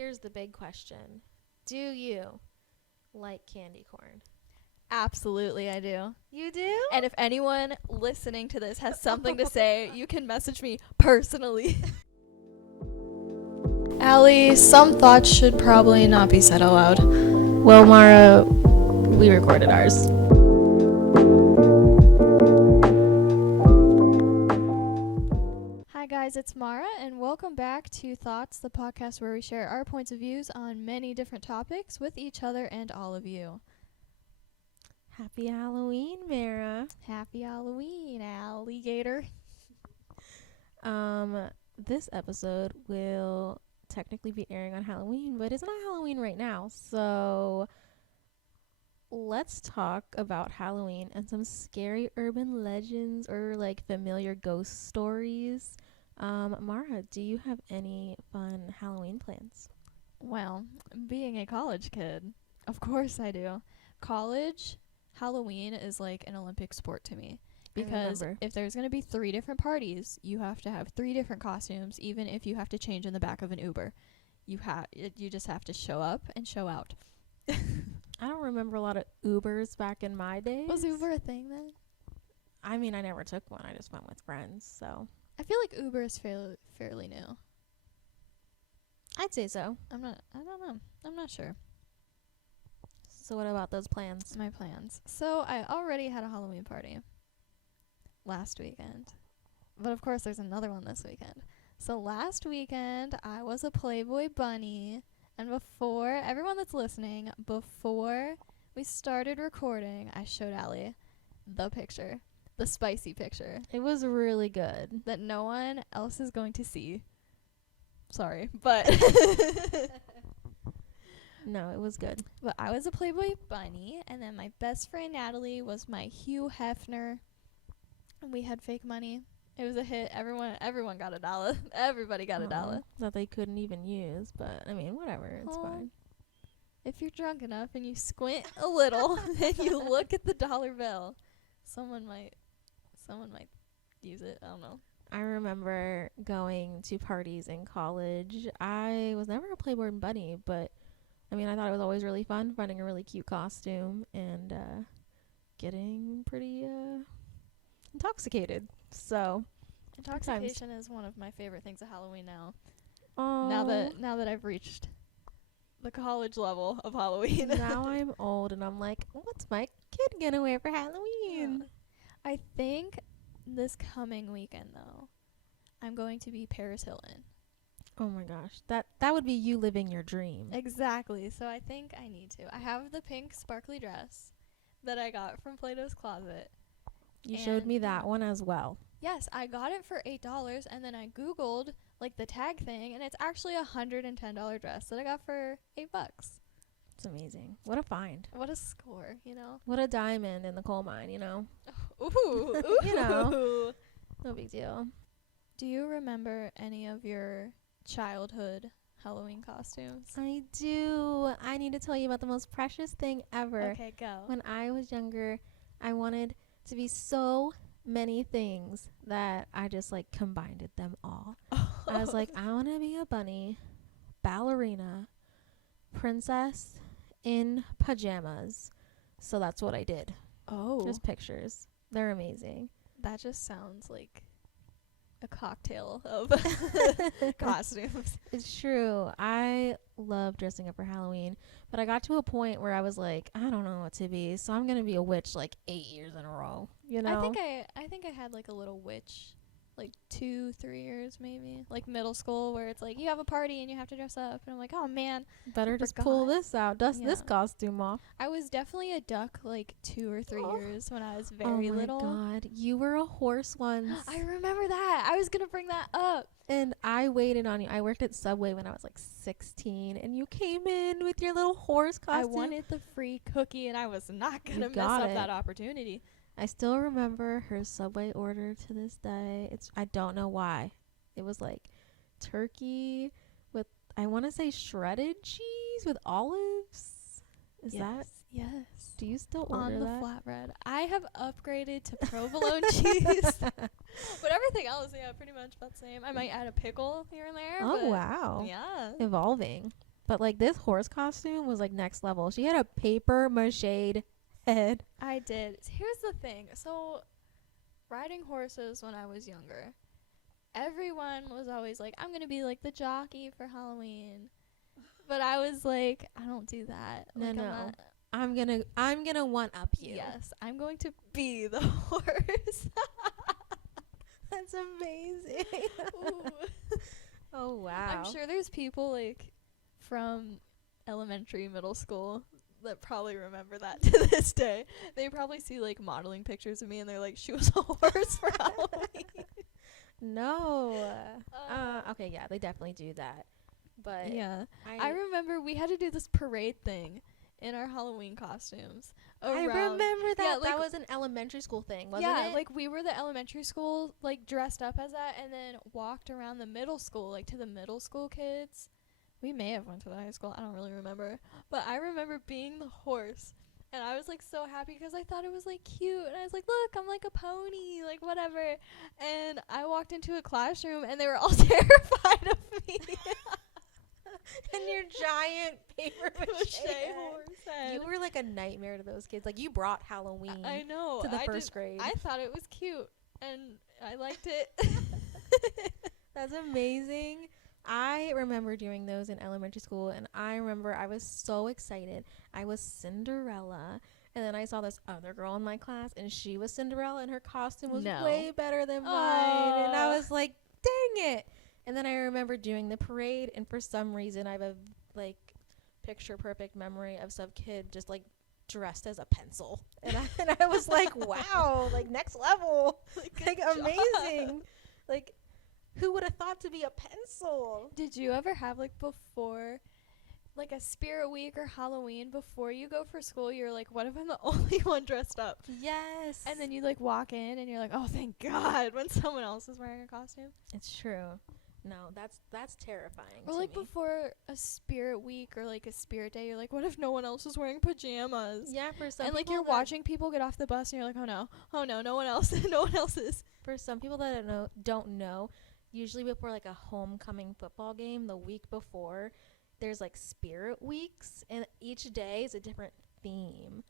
here's the big question. Do you like candy corn? Absolutely, I do. You do? And if anyone listening to this has something to say, you can message me personally. Allie, some thoughts should probably not be said out loud. Well, Mara, we recorded ours. Hi guys, it's Mara, and welcome back to Thoughts, the podcast where we share our points of views on many different topics with each other and all of you. Happy Halloween, Mara. Happy Halloween, alligator. This episode will technically be airing on Halloween, but it's not Halloween right now. So let's talk about Halloween and some scary urban legends or like familiar ghost stories. Mara, do you have any fun Halloween plans? Well, being a college kid, of course I do. College Halloween is like an Olympic sport to me. Because if there's going to be 3 different parties, you have to have 3 different costumes, even if you have to change in the back of an Uber. You just have to show up and show out. I don't remember a lot of Ubers back in my days. Was Uber a thing then? I mean, I never took one. I just went with friends, so. I feel like Uber is fairly new. I'd say so. I don't know. I'm not sure. So what about those plans? My plans. So I already had a Halloween party last weekend. But of course there's another one this weekend. So last weekend I was a Playboy bunny, and before everyone that's listening, before we started recording, I showed Allie the picture, the spicy picture. It was really good. That no one else is going to see. Sorry, but no, it was good. But I was a Playboy bunny, and then my best friend Natalie was my Hugh Hefner. And we had fake money. It was a hit. Everyone got $1. Everybody got $1. That they couldn't even use, but I mean, whatever, it's fine. If you're drunk enough and you squint a little and you look at the dollar bill, someone might use it. I don't know. I remember going to parties in college. I was never a Playboy bunny, but I mean, I thought it was always really fun finding a really cute costume and getting pretty intoxicated. So intoxication is one of my favorite things of Halloween now. Now that I've reached the college level of Halloween. Now I'm old and I'm like, what's my kid gonna wear for Halloween? I think this coming weekend though, I'm going to be Paris Hilton. Oh my gosh. That would be you living your dream. Exactly. So I think I need to. I have the pink sparkly dress that I got from Plato's Closet. You showed me that one as well. Yes, I got it for $8, and then I Googled like the tag thing, and it's actually a $110 dress that I got for $8. It's amazing. What a find. What a score, you know? What a diamond in the coal mine, you know? Ooh. You know. No big deal. Do you remember any of your childhood Halloween costumes? I do. I need to tell you about the most precious thing ever. Okay, go. When I was younger, I wanted to be so many things that I just like combined them all. I was like, I want to be a bunny, ballerina, princess in pajamas. So that's what I did. Oh. Just pictures. They're amazing. That just sounds like a cocktail of costumes. It's true. I love dressing up for Halloween, but I got to a point where I was like, I don't know what to be, so I'm gonna be a witch like 8 years in a row. You know? I think I had like a little witch, like 2-3 years maybe, like middle school, where it's like you have a party and you have to dress up, and I'm like, oh man, better just pull this out, dust this costume off. I was definitely a duck like 2 or 3 years when I was very little. Oh my god, you were a horse once. I remember that. I was gonna bring that up. And I waited on you. I worked at Subway when I was like 16, and you came in with your little horse costume. I wanted the free cookie, and I was not gonna mess up that opportunity. I still remember her Subway order to this day. I don't know why. It was like turkey with, I want to say shredded cheese with olives. Is that? Yes. Do you still order on the that? flatbread? I have upgraded to provolone cheese. But everything else, yeah, pretty much about the same. I might add a pickle here and there. Oh, wow. Yeah. Evolving. But like this horse costume was like next level. She had a paper mache head. I did. Here's the thing. So, riding horses when I was younger, everyone was always like, I'm going to be like the jockey for Halloween. But I was like, I don't do that. No, like, no. I'm gonna one up you. Yes, I'm going to be the horse. That's amazing. Oh wow. I'm sure there's people like from elementary, middle school that probably remember that to this day. They probably see like modeling pictures of me and they're like, she was a horse for Halloween. No. Okay, yeah, they definitely do that. But yeah, I remember we had to do this parade thing in our Halloween costumes. I remember that. Yeah, like, that was an elementary school thing, wasn't it? Yeah, like we were the elementary school, like dressed up as that, and then walked around the middle school, like to the middle school kids. We may have went to the high school. I don't really remember. But I remember being the horse. And I was like so happy because I thought it was like cute. And I was like, look, I'm like a pony, like whatever. And I walked into a classroom and they were all terrified of me. And your giant paper mache horse head. You were like a nightmare to those kids. Like you brought Halloween I know. to the first grade. I thought it was cute and I liked it. That's amazing. I remember doing those in elementary school, and I remember I was so excited. I was Cinderella, and then I saw this other girl in my class, and she was Cinderella, and her costume was way better than mine. And I was like, dang it. And then I remember doing the parade, and for some reason I have a like picture perfect memory of some kid just like dressed as a pencil, and I was like, wow, like next level, like amazing, like who would have thought to be a pencil? Did you ever have like before, like a spirit week or Halloween before you go for school? You're like, what if I'm the only one dressed up? Yes. And then you like walk in and you're like, oh, thank God, when someone else is wearing a costume. It's true. No, that's terrifying. Or to like me. before a spirit week or like a spirit day, you're like, what if no one else is wearing pajamas? Yeah, for some and like people you're watching people get off the bus and you're like, oh no, no one else, no one else is. For some people that don't know, usually before like a homecoming football game, the week before, there's like spirit weeks, and each day is a different theme.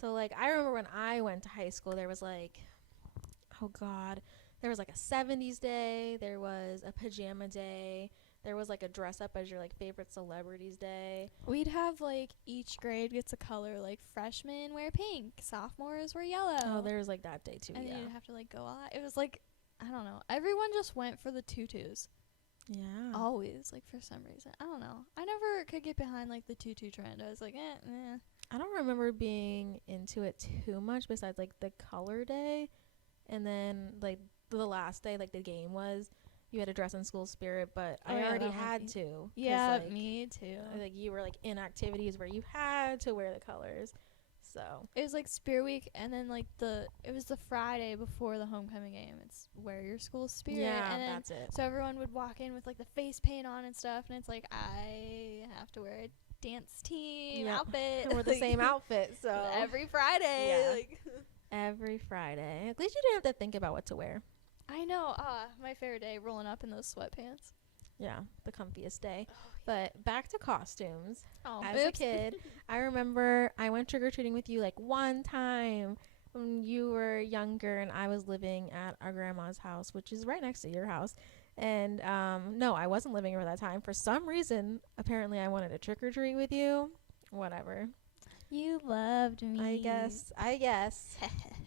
So like I remember when I went to high school, there was like, oh God. There was like a 70s day, there was a pajama day, there was like a dress up as your like favorite celebrities day. We'd have like each grade gets a color, like freshmen wear pink, sophomores wear yellow. Oh, there was like that day too, and yeah. then you'd have to like go out. It was like, I don't know. Everyone just went for the tutus. Yeah. Always, like for some reason. I don't know. I never could get behind like the tutu trend. I was like, eh. I don't remember being into it too much besides like the color day, and then like the last day, like the game was, you had to dress in school spirit, but I already had to. Yeah, like, me too. Like you were like in activities where you had to wear the colors, so it was like spirit week, and then like it was the Friday before the homecoming game. It's wear your school spirit. Yeah, and then, that's it. So everyone would walk in with like the face paint on and stuff, and it's like I have to wear a dance team outfit. Or the same outfit, so every Friday. Yeah. Like every Friday. At least you didn't have to think about what to wear. I know. My favorite day, rolling up in those sweatpants. Yeah, the comfiest day. But back to costumes. Oh, As a kid, I remember I went trick-or-treating with you like one time when you were younger and I was living at our grandma's house, which is right next to your house. And no, I wasn't living here at that time. For some reason, apparently I wanted to trick-or-treat with you. Whatever. You loved me. I guess.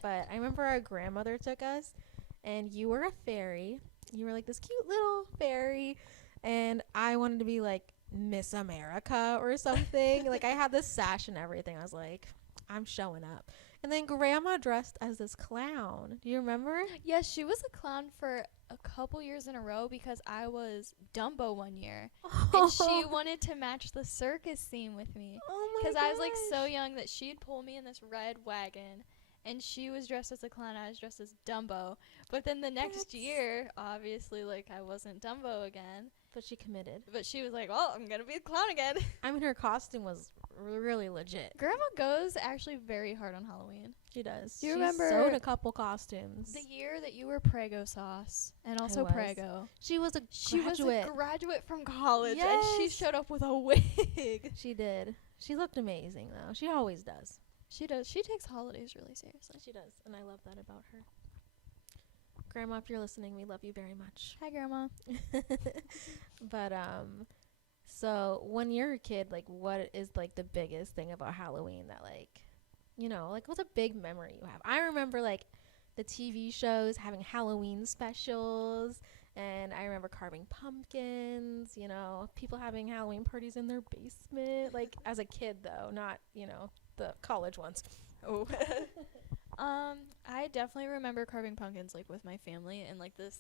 But I remember our grandmother took us, and you were a fairy. You were like this cute little fairy, and I wanted to be like Miss America or something. Like I had this sash and everything. I was like, I'm showing up. And then Grandma dressed as this clown. Do you remember? Yes, she was a clown for a couple years in a row because I was Dumbo one year. And she wanted to match the circus theme with me. Oh my gosh. Because I was like so young that she'd pull me in this red wagon. And she was dressed as a clown. I was dressed as Dumbo. But then the next year, obviously, like, I wasn't Dumbo again. But she committed. But she was like, well, I'm going to be a clown again. I mean, her costume was really legit. Grandma goes actually very hard on Halloween. She does. Do you She's remember sewed a couple costumes. The year that you were Prego Sauce and also was. Prego. She was a She graduate. was a graduate from college and she Yes. showed up with a wig. She did. She looked amazing though. She always does. She does. She takes holidays really seriously. She does, and I love that about her. Grandma, if you're listening, we love you very much. Hi, Grandma. But so when you're a kid, like, what is like the biggest thing about Halloween that, like, you know, like, what's a big memory you have? I remember like the TV shows having Halloween specials, and I remember carving pumpkins, you know, people having Halloween parties in their basement, like as a kid though, not, you know, the college ones. Oh. I definitely remember carving pumpkins like with my family and like this.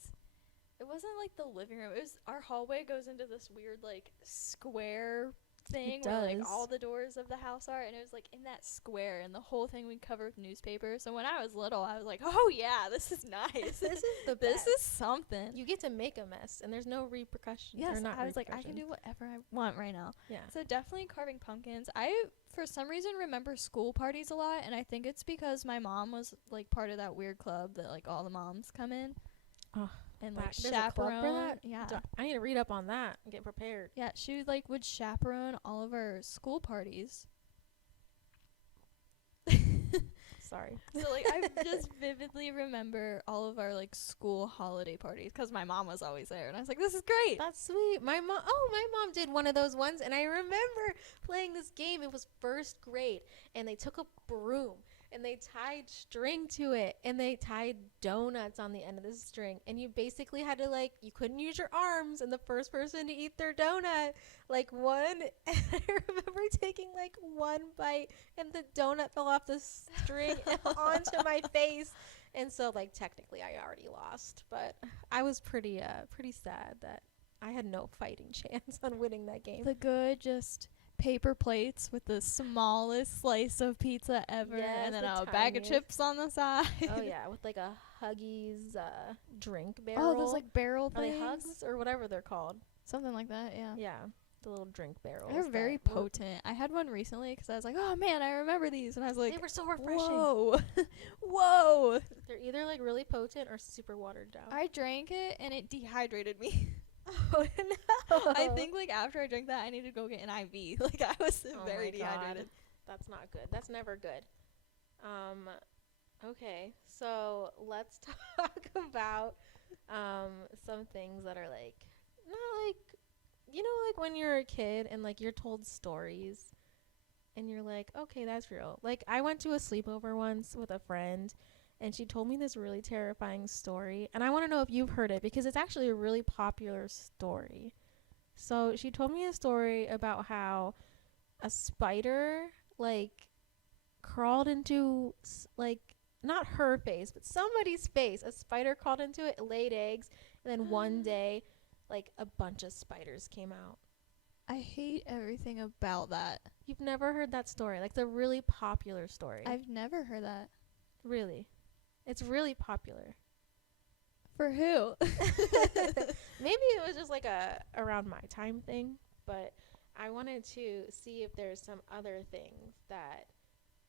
It wasn't like the living room. It was our hallway goes into this weird like square thing where like all the doors of the house are, and it was like in that square, and the whole thing we covered with newspaper. So when I was little, I was like, oh yeah, this is nice. This is the best. This is something. You get to make a mess, and there's no repercussions. Yes, or not I was like, I can do whatever I want right now. Yeah. So definitely carving pumpkins. I, for some reason, remember school parties a lot, and I think it's because my mom was like part of that weird club that like all the moms come in. Oh, and like there's a club chaperone. for that? Yeah. I need to read up on that and get prepared. Yeah, she like would chaperone all of our school parties. Sorry. So like I just vividly remember all of our like school holiday parties because my mom was always there, and I was like, this is great. That's sweet. My mom did one of those ones, and I remember playing this game. It was first grade, and they took a broom and they tied string to it, and they tied donuts on the end of the string, and you basically had to, like, you couldn't use your arms, and the first person to eat their donut, like, one, and I remember taking like one bite, and the donut fell off the string and onto my face. And so, like, technically I already lost, but I was pretty sad that I had no fighting chance on winning that game. The good just paper plates with the smallest slice of pizza ever, Yes, and then the a bag of tiniest. chips on the side. Oh yeah, with like a Huggies drink barrel. Oh, those like barrel Are they things. Hugs or whatever they're called? Something like that, yeah. Yeah, the little drink barrels. They're very that were- potent. I had one recently because I was like, oh man, I remember these. And I was like, They were so refreshing. whoa. Whoa. They're either like really potent or super watered down. I drank it and it dehydrated me. Oh no! I think like after I drank that, I need to go get an IV. Like I was Oh very my dehydrated. God. That's not good. That's never good. Okay, so let's talk about some things that are like, not like, you know, like when you're a kid and like you're told stories and you're like, okay, that's real. Like I went to a sleepover once with a friend, and she told me this really terrifying story, and I want to know if you've heard it because it's actually a really popular story. So she told me a story about how a spider like crawled into like not her face but somebody's face. A spider crawled into it, laid eggs, and then one day like a bunch of spiders came out. I hate everything about that. You've never heard that story? Like, it's a really popular story. I've never heard that. Really, it's really popular. For who? Maybe it was just like a around my time thing, but I wanted to see if there's some other things that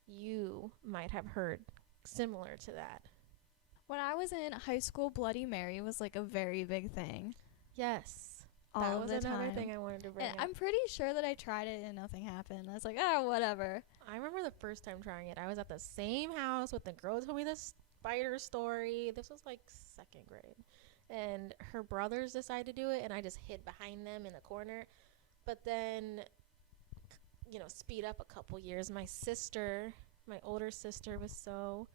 you might have heard similar to that. When I was in high school, Bloody Mary was like a very big thing. Yes, All that of was the another time. thing I wanted to bring And up. I'm pretty sure that I tried it and nothing happened. I was like, oh, whatever. I remember the first time trying it. I was at the same house with the girl who told me the spider story. This was like second grade. And her brothers decided to do it, and I just hid behind them in the corner. But then, you know, speed up a couple years. My older sister was so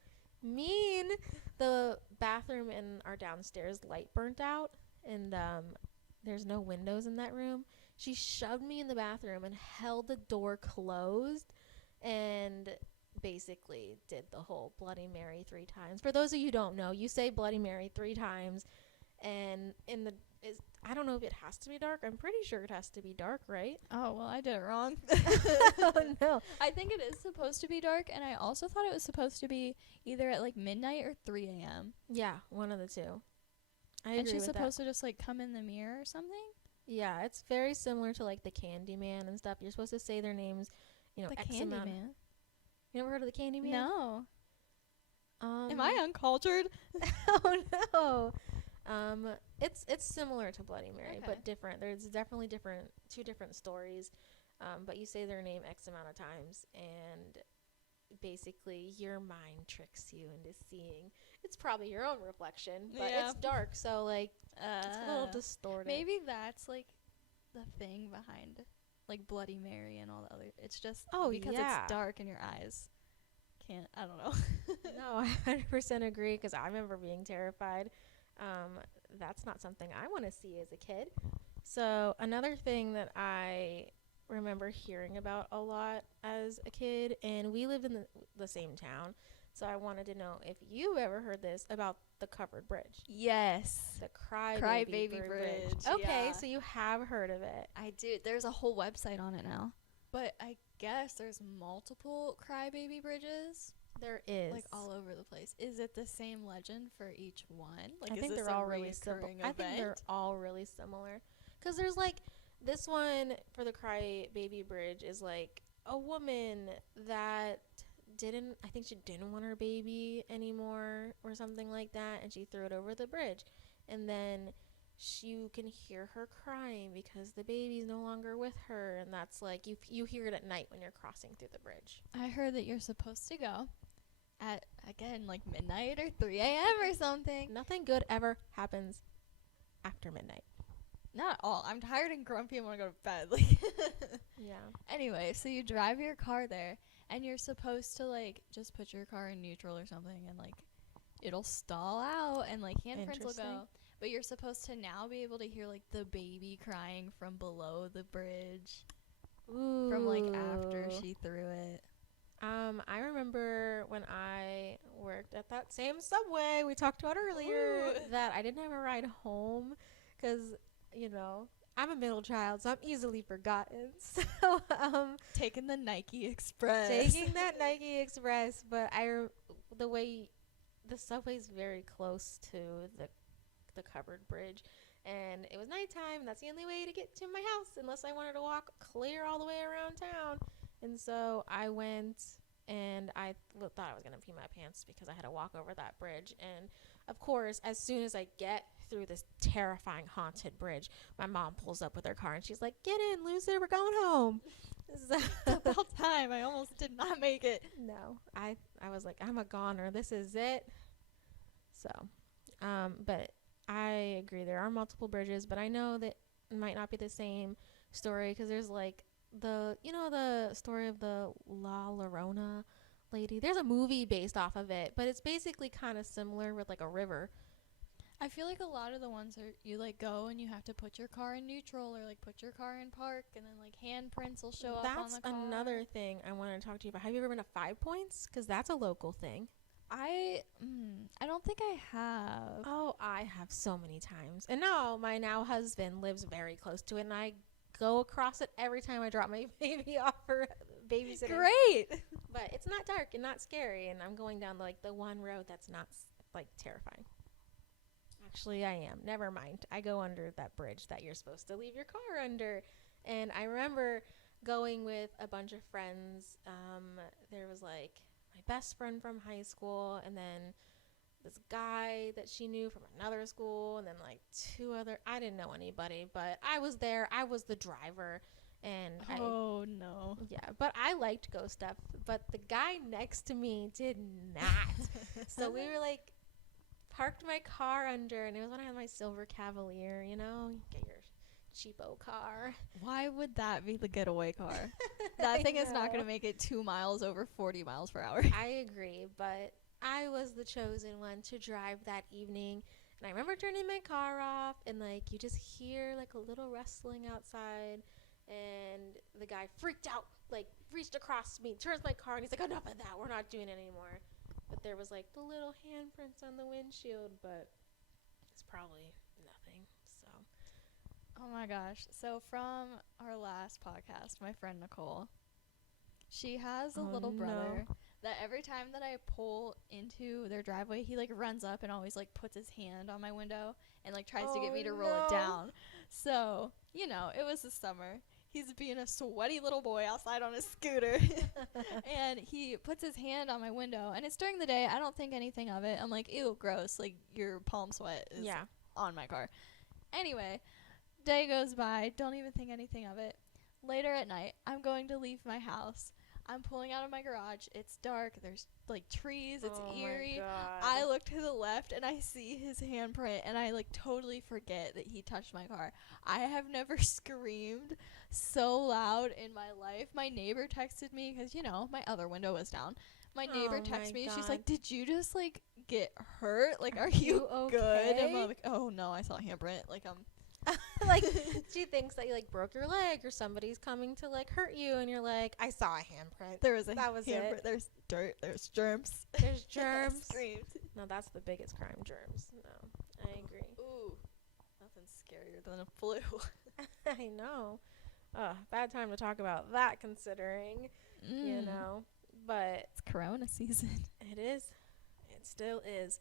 mean. The bathroom in our downstairs light burnt out, and there's no windows in that room. She shoved me in the bathroom and held the door closed and basically did the whole Bloody Mary 3 times. For those of you who don't know, you say Bloody Mary 3 times, and I don't know if it has to be dark. I'm pretty sure it has to be dark, right? Oh, well, I did it wrong. Oh no. I think it is supposed to be dark, and I also thought it was supposed to be either at like midnight or 3 a.m. Yeah, one of the two. I agree And she's with supposed to just like come in the mirror or something? that. Yeah, it's very similar to like the Candyman and stuff. You're supposed to say their names The X Candy amount. Man. You never heard of the Candy Man? No. Um, Am I uncultured? oh no. It's similar to Bloody Mary, Okay. but different. There's definitely two different stories. But you say their name X amount of times, and basically your mind tricks you into seeing. It's probably your own reflection, but Yeah. it's dark, so like it's a little distorted. Maybe that's like the thing behind like Bloody Mary and all the other. It's just because yeah. it's dark and your eyes can't. I don't know. No, I 100% agree because I remember being terrified. That's not something I want to see as a kid. So another thing that I remember hearing about a lot as a kid, and we lived in the same town, so I wanted to know if you ever heard this about the covered bridge, Yes. the Crybaby Crybaby Bridge, Okay, yeah. so you have heard of it. I do. There's a whole website on it now. But I guess there's multiple Crybaby Bridges, There is like all over the place. Is it the same legend for each one? Like, I is think this they're a all really similar. reoccurring I think they're event? all really similar. Because there's like this one for the Cry Baby Bridge is like a woman that I think she didn't want her baby anymore or something like that, and she threw it over the bridge. And then you can hear her crying because the baby's no longer with her, and that's like you hear it at night when you're crossing through the bridge. I heard that you're supposed to go at, again, like midnight or 3 a.m. or something. Nothing good ever happens after midnight. Not at all. I'm tired and grumpy and want to go to bed. Like, Yeah. anyway, so you drive your car there, and you're supposed to like just put your car in neutral or something, and like it'll stall out, and like handprints will Interesting. go. But you're supposed to now be able to hear like the baby crying from below the bridge, Ooh. from like after she threw it. I remember when I worked at that same Subway we talked about earlier Ooh. that I didn't have a ride home because, I'm a middle child, so I'm easily forgotten. So, Taking the Nike Express. taking that Nike Express, but the Subway's very close to the covered bridge, and it was nighttime. That's the only way to get to my house unless I wanted to walk clear all the way around town. And so I went, and I thought I was going to pee my pants because I had to walk over that bridge. And, of course, as soon as I get through this terrifying haunted bridge, my mom pulls up with her car, and she's like, "Get in, loser, we're going home." So About time. I almost did not make it. no, I was like, I'm a goner. This is it. So, but I agree. There are multiple bridges, but I know that it might not be the same story because there's like the story of the La Llorona lady. There's a movie based off of it, but it's basically kind of similar with like a river. I feel like a lot of the ones are you like go and you have to put your car in neutral or like put your car in park, and then like handprints will show up on That's the car. another thing I want to talk to you about. Have you ever been to 5 Points? Because that's a local thing. I don't think I have. Oh, I have so many times. And no, my now husband lives very close to it, and I go across it every time I drop my baby off for babysitting. Great. But it's not dark and not scary, and I'm going down like the one road that's not like terrifying. Actually, I am. Never mind. I go under that bridge that you're supposed to leave your car under. And I remember going with a bunch of friends. There was like my best friend from high school, and then this guy that she knew from another school, and then like two other. I didn't know anybody, but I was there. I was the driver, and Oh no. but I liked ghost stuff. But the guy next to me did not. So we were like parked my car under, and it was when I had my silver Cavalier. You get your cheapo car. Why would that be the getaway car? That thing is not going know. to make it 2 miles over 40 miles per hour. I agree, but I was the chosen one to drive that evening. And I remember turning my car off, and like you just hear like a little rustling outside, and the guy freaked out, like reached across me, turns my car, and he's like, "Enough of that, we're not doing it anymore." But there was like the little handprints on the windshield, but it's probably nothing. So Oh my gosh. So from our last podcast, my friend Nicole, she has a Oh, little no. brother that every time that I pull into their driveway, he like runs up and always like puts his hand on my window and like tries to get me to roll it no. down. So, it was the summer. He's being a sweaty little boy outside on his scooter. And he puts his hand on my window. And it's during the day. I don't think anything of it. I'm like, ew, gross. Like, your palm sweat is Yeah. on my car. Anyway, day goes by. Don't even think anything of it. Later at night, I'm going to leave my house. I'm pulling out of my garage. It's dark. There's like trees. It's eerie. My God. I look to the left and I see his handprint and I like totally forget that he touched my car. I have never screamed so loud in my life. My neighbor texted me because, you know, my other window was down. My neighbor texted me. She's like, did you just like get hurt? Like, are you good? okay? And I'm like, oh no, I saw a handprint. Like, Like, she thinks that you like broke your leg or somebody's coming to like hurt you, and you're like, I saw a handprint. there was a That was handprint. it. There's dirt. There's germs. There's germs. Screamed. No, that's the biggest crime, germs. No, I agree. Ooh, nothing's scarier than a flu. I know. Bad time to talk about that, considering, you know. But It's Corona season. it is. It still is.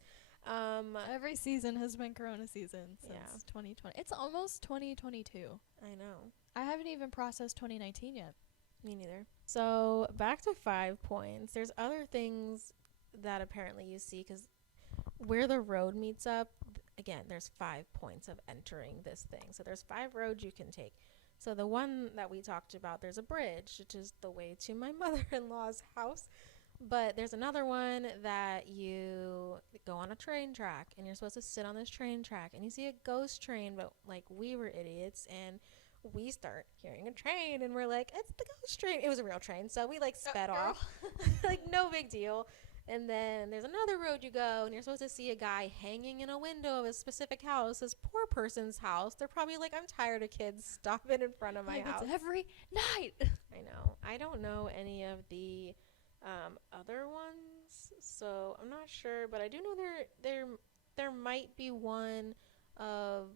Every season has been Corona season since Yeah. 2020. It's almost 2022. I know. I haven't even processed 2019 yet. Me neither. So back to 5 points. There's other things that apparently you see because where the road meets up, again, there's 5 points of entering this thing. So there's 5 roads you can take. So the one that we talked about, there's a bridge, which is the way to my mother-in-law's house. But there's another one that you go on a train track and you're supposed to sit on this train track and you see a ghost train, but like we were idiots and we start hearing a train and we're like, it's the ghost train. It was a real train. So we like sped off. Like no big deal. And then there's another road you go and you're supposed to see a guy hanging in a window of a specific house, this poor person's house. They're probably like, I'm tired of kids stopping in front of my house. It's every night. I know. I don't know any of the other ones, so I'm not sure, but I do know there might be one of,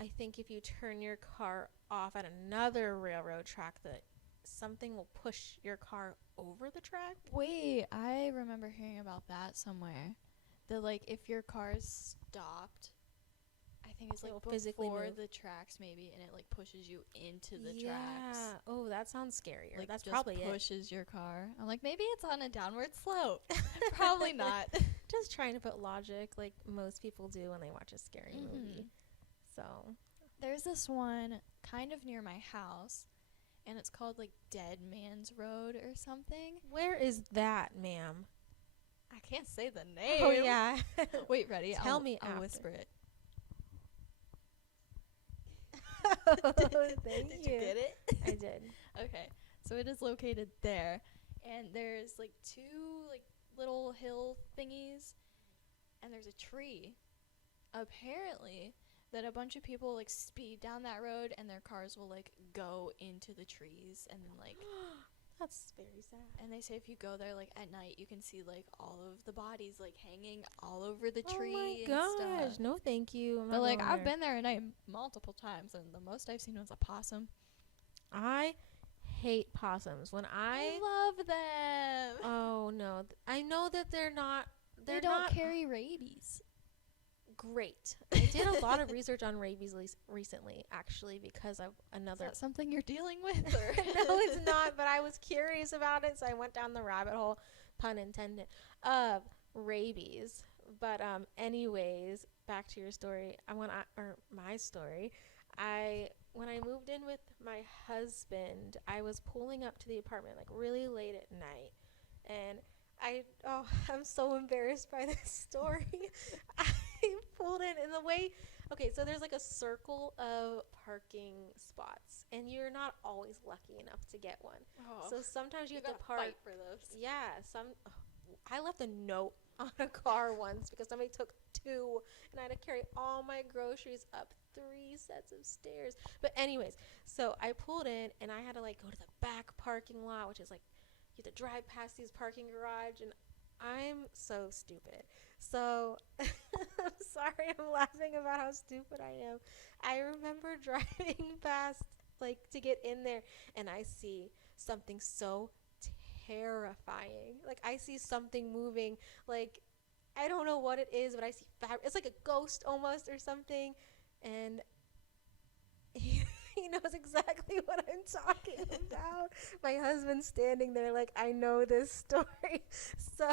I think if you turn your car off at another railroad track that something will push your car over the track. Wait, I remember hearing about that somewhere. That like if your car's stopped, I think it's It like will physically before move. the tracks maybe, and it like pushes you into the Yeah. tracks. Oh, that sounds scarier. Like That's just probably it. pushes your car. I'm like, maybe it's on a downward slope. Probably not. Just trying to put logic like most people do when they watch a scary movie. So There's this one kind of near my house, and it's called like Dead Man's Road or something. where is that, ma'am? I can't say the name. Oh yeah. Wait, ready? Tell me I'll after. whisper it. Thank Did you get it? I did. Okay, so it is located there, and there's like 2 like little hill thingies, and there's a tree. Apparently, that a bunch of people like speed down that road, and their cars will like go into the trees, and then like, That's very sad. and they say if you go there like at night, you can see like all of the bodies like hanging all over the tree. Oh my and gosh. stuff. No, thank you. I'm But not like going I've there. been there at night multiple times, and the most I've seen was a possum. I hate possums. When I love them. oh no, I know that they're not. They They're don't not carry rabies. great. I did a lot of research on rabies recently, actually, because of Is another. that something you're dealing with? Or No, it's not. But I was curious about it, so I went down the rabbit hole, pun intended, of rabies. But anyways, back to your story. My story. When I moved in with my husband, I was pulling up to the apartment like really late at night, and I'm so embarrassed by this story. I pulled in the way. Okay, so there's like a circle of parking spots, and you're not always lucky enough to get one. So sometimes you have to park. fight for those. Yeah, I left a note on a car once because somebody took 2, and I had to carry all my groceries up 3 sets of stairs. But anyways, so I pulled in, and I had to like go to the back parking lot, which is like you have to drive past these parking garage, and I'm so stupid. So I'm sorry, I'm laughing about how stupid I am. I remember driving past, like, to get in there, and I see something so terrifying. Like, I see something moving, like, I don't know what it is, but I see it's like a ghost almost or something, and He knows exactly what I'm talking about. My husband's standing there like, I know this story. So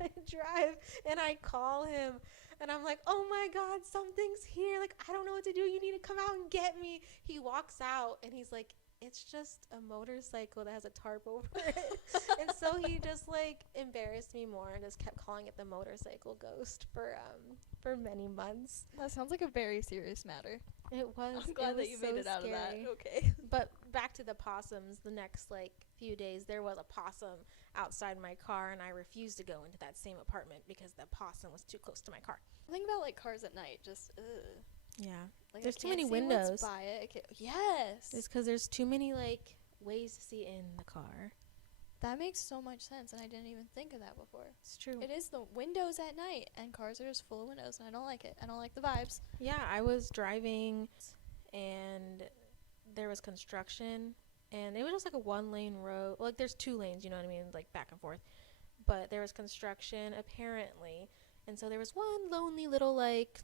I drive and I call him and I'm like, oh my God, something's here. Like, I don't know what to do. You need to come out and get me. He walks out and he's like, it's just a motorcycle that has a tarp over it. And so he just like embarrassed me more and just kept calling it the motorcycle ghost for many months. That sounds like a very serious matter. It was. I'm glad it that was you so made it out scary. of that. Okay. But back to the possums, the next like few days there was a possum outside my car and I refused to go into that same apartment because the possum was too close to my car. Think about like cars at night. Just Yeah. like There's I too can't many see windows. what's by it. Yes. It's because there's too many like ways to see in the car. That makes so much sense, and I didn't even think of that before. It's true. It is the windows at night, and cars are just full of windows, and I don't like it. I don't like the vibes. Yeah, I was driving and there was construction and it was just like a 1-lane road. Like there's 2 lanes, you know what I mean, like back and forth. But there was construction apparently. And so there was one lonely little like,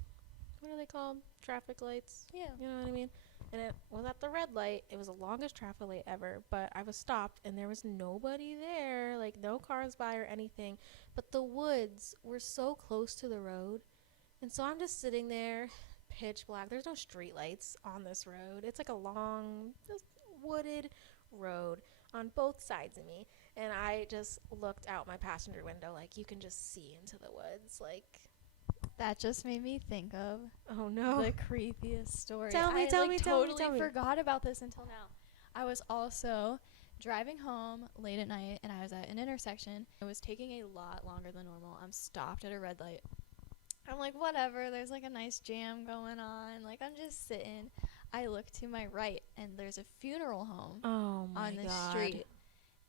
what are they called? Traffic lights. Yeah. You know what I mean? And it was at the red light. It was the longest traffic light ever, but I was stopped and there was nobody there, like no cars by or anything. But the woods were so close to the road. And so I'm just sitting there, pitch black. There's no street lights on this road. It's like a long, just wooded road on both sides of me. And I just looked out my passenger window, like you can just see into the woods, like. That just made me think of Oh no. the creepiest story. Tell me, I tell me, tell me, totally tell me. forgot about this until now. I was also driving home late at night, and I was at an intersection. It was taking a lot longer than normal. I'm stopped at a red light. I'm like, whatever. There's like a nice jam going on. Like I'm just sitting. I look to my right, and there's a funeral home Oh my on the God. street.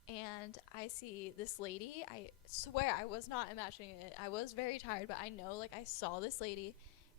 And I see this lady. I swear I was not imagining it. I was very tired, but I know, like, I saw this lady,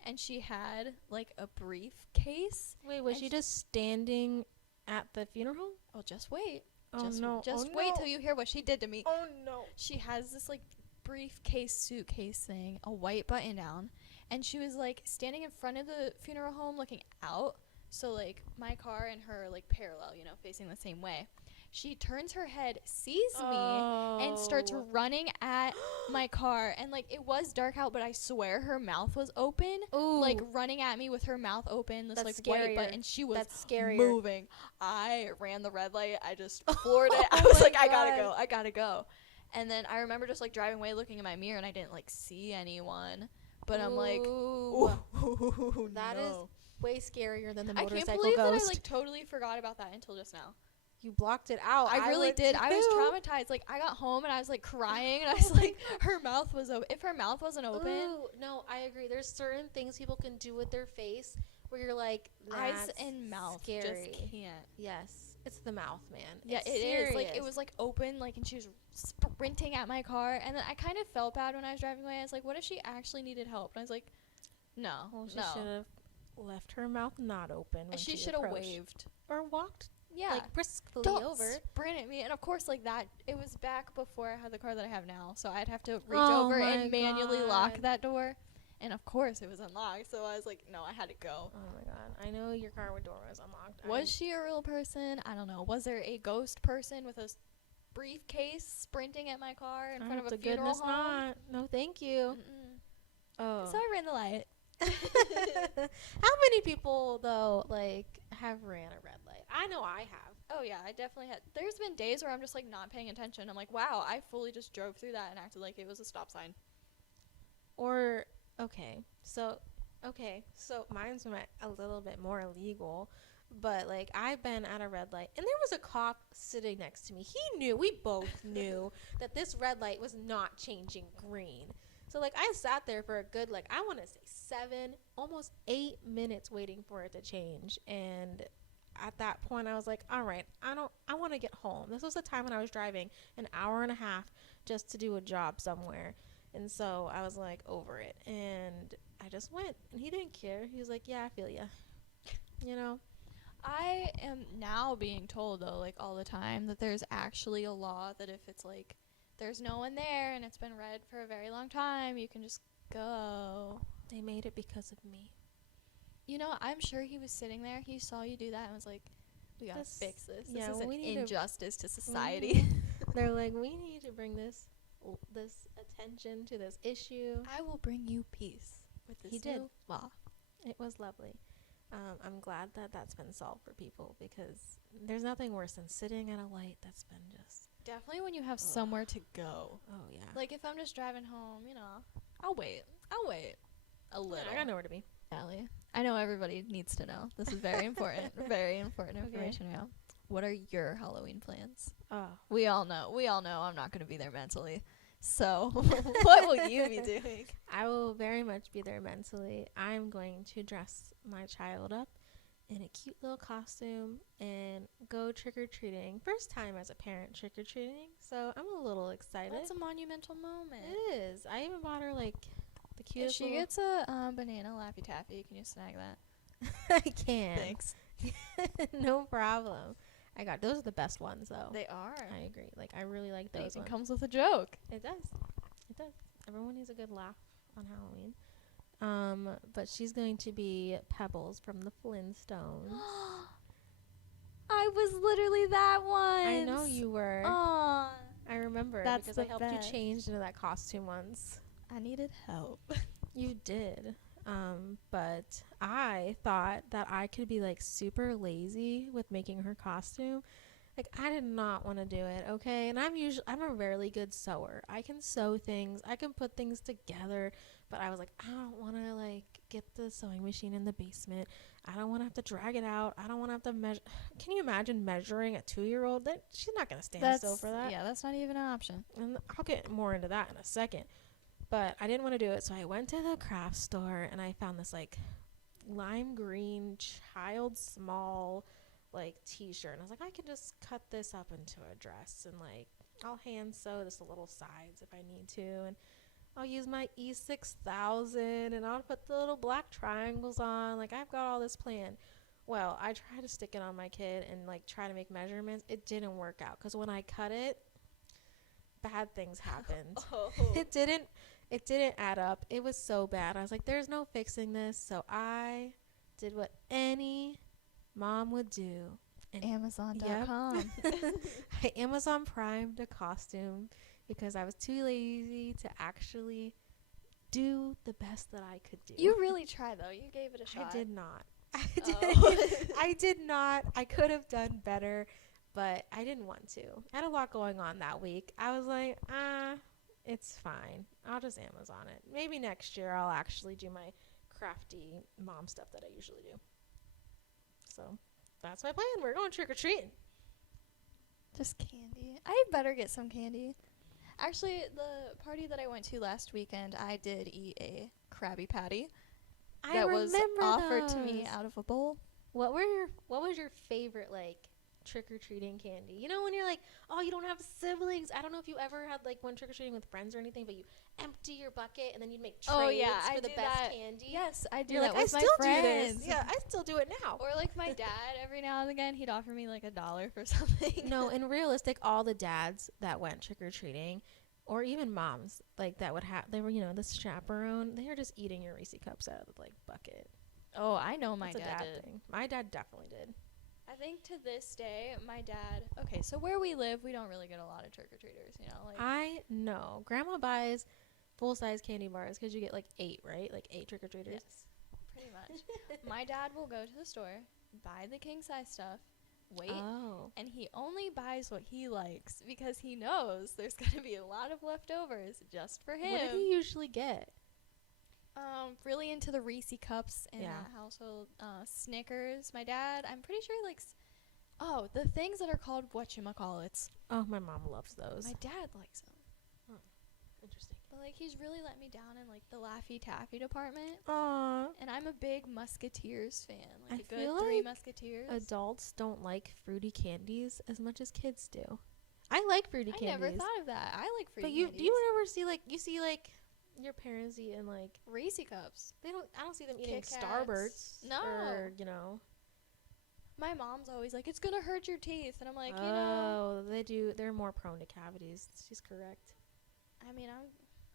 and she had, like, a briefcase. Wait, was And she just standing at the funeral home? Oh, just wait. Oh just no. Just Oh, wait no. till you hear what she did to me. Oh no. She has this, like, briefcase suitcase thing, a white button down, and she was, like, standing in front of the funeral home looking out. So, like, my car and her, like, parallel, you know, facing the same way. She turns her head, sees me, and starts running at my car. And, like, it was dark out, but I swear her mouth was open. Ooh. Like, running at me with her mouth open, this, That's like, white scarier. butt. And she was That's scarier. moving. I ran the red light. I just floored it. Oh I was my like, I gotta God. go. I gotta go. And then I remember just, like, driving away, looking in my mirror, and I didn't, like, see anyone. But I'm like, Ooh. ooh, That no. is way scarier than the I motorcycle can't believe ghost. that I, like, totally forgot about that until just now. You blocked it out. I really would did. I was too. traumatized. Like, I got home and I was, like, crying. And I was like, her mouth was open. If her mouth wasn't open. Ooh, no, I agree. There's certain things people can do with their face where you're like, Eyes that's and mouth scary. just can't. Yes, it's the mouth, man. Yeah, It's it is. Like, it serious. was, like, open. Like, and she was sprinting at my car. And then I kind of felt bad when I was driving away. I was like, what if she actually needed help? And I was like, no. Well, she no. should have left her mouth not open when She should have approached. waved. Or walked Yeah. like briskly Don't over. sprint at me. And of course, like that, it was back before I had the car that I have now. So I'd have to reach Oh over my and manually lock God. that door. And of course, it was unlocked. So I was like, no, I had to go. Oh my God. I know your car door was unlocked. Was she a real person? I don't know. Was there a ghost person with a briefcase sprinting at my car in front of a funeral home? Not. No, thank you. Mm-mm. Oh. So I ran the light. How many people though like have ran a red light? I know I have. Oh yeah, I definitely had. There's been days where I'm just like not paying attention. I'm like, wow, I fully just drove through that and acted like it was a stop sign. Or so mine's a little bit more illegal, but like I've been at a red light and there was a cop sitting next to me. We both knew that this red light was not changing green. So like I sat there for a good I want to say 7, almost 8 minutes waiting for it to change. And at that point I was like, all right, I want to get home. This was the time when I was driving an hour and a half just to do a job somewhere. And so I was like over it, and I just went, and he didn't care. He was like, yeah, I feel ya. You know? I am now being told though, like all the time, that there's actually a law that if it's like there's no one there and it's been red for a very long time, you can just go. They made it because of me. You know, I'm sure he was sitting there. He saw you do that and was like, "We gotta This- fix this. yeah, This is we an need to- injustice to society." They're like, we need to bring this attention to this issue. I will bring you peace with this He did. new law. It was lovely. I'm glad that that's been solved for people because there's nothing worse than sitting at a light that's been just. Definitely when you have somewhere to go. Oh yeah. Like if I'm just driving home, you know, I'll wait a little. I got nowhere to be. Allie, I know everybody needs to know. This is very important. Very important information right now. What are your Halloween plans? Oh. We all know I'm not going to be there mentally. So, what will you be doing? I will very much be there mentally. I'm going to dress my child up in a cute little costume and go trick-or-treating. First time as a parent trick-or-treating, so I'm a little excited. That's a monumental moment. It is. I even bought her, like, the If cutest she gets a banana Laffy Taffy, can you snag that? I can. Thanks. No problem. Those are the best ones, though. They are. I agree. Like, I really like It those even ones. comes with a joke. It does. It does. Everyone needs a good laugh on Halloween. But she's going to be Pebbles from the Flintstones. I was literally that one. I know you were. Aww. I remember That's because the I helped best. you change into that costume once. I needed help. You did. But I thought that I could be like super lazy with making her costume. Like I did not want to do it, okay? And I'm a really good sewer. I can sew things. I can put things together, but I was like, I don't want to like get the sewing machine in the basement. I don't want to have to drag it out. I don't want to have to measure. Can you imagine measuring a 2-year-old? That she's not going to stand still for that. Yeah, that's not even an option. And I'll get more into that in a second. But I didn't want to do it, so I went to the craft store and I found this like lime green child small like t-shirt, and I was like, I can just cut this up into a dress and like I'll hand sew this little sides if I need to, and I'll use my E6000 and I'll put the little black triangles on. Like I've got all this planned. Well, I tried to stick it on my kid and like try to make measurements. It didn't work out because when I cut it, bad things happened. It didn't add up. It was so bad. I was like, there's no fixing this. So I did what any mom would do. And Amazon.com. I Amazon Primed a costume because I was too lazy to actually do the best that I could do. You really tried, though. You gave it a shot. I did not. Oh. I did not. I could have done better, but I didn't want to. I had a lot going on that week. I was like, it's fine. I'll just Amazon it. Maybe next year I'll actually do my crafty mom stuff that I usually do. So that's my plan. We're going trick-or-treating. Just candy. I better get some candy. Actually, the party that I went to last weekend, I did eat a Krabby Patty that was offered to me out of a bowl. What was your favorite like trick-or-treating candy? You know when you're like, oh, you don't have siblings. I don't know if you ever had like one trick-or-treating with friends or anything, but you empty your bucket and then you'd make trades for the best candy. Yes, I do You're that like, with I my still friends. do this. Yeah, I still do it now. Or like my dad, every now and again, he'd offer me like $1 for something. No, in realistic, all the dads that went trick-or-treating, or even moms, like that would have, they were, you know, the chaperone, they were just eating your Reese cups out of the like bucket. Oh, I know my That's a dad did. thing. My dad definitely did. I think to this day, my dad. Okay, so where we live, we don't really get a lot of trick or treaters. You know, like I know. Grandma buys full-size candy bars because you get like 8, right? Like 8 trick-or-treaters. yes, pretty much. My dad will go to the store, buy the king size stuff, wait, Oh. and he only buys what he likes because he knows there's gonna be a lot of leftovers just for him. What did he usually get? Really into the Reese cups in Yeah. that household. Snickers. My dad, I'm pretty sure he likes. Oh, the things that are called whatchamacallits. Oh, my mom loves those. My dad likes them. Interesting. But like he's really let me down in like the Laffy Taffy department. Aw. And I'm a big Musketeers fan. I Like a feel good 3 like Musketeers. Adults don't like fruity candies as much as kids do. I like fruity I candies. never thought of that. I like fruity But you candies. do you ever see like you see like your parents eating like Reese cups. I don't see them eating Kit Kats. Starbursts. No. Or, you know. My mom's always like, it's gonna hurt your teeth, and I'm like, you Oh, know. they do. They're more prone to cavities. She's correct. I mean,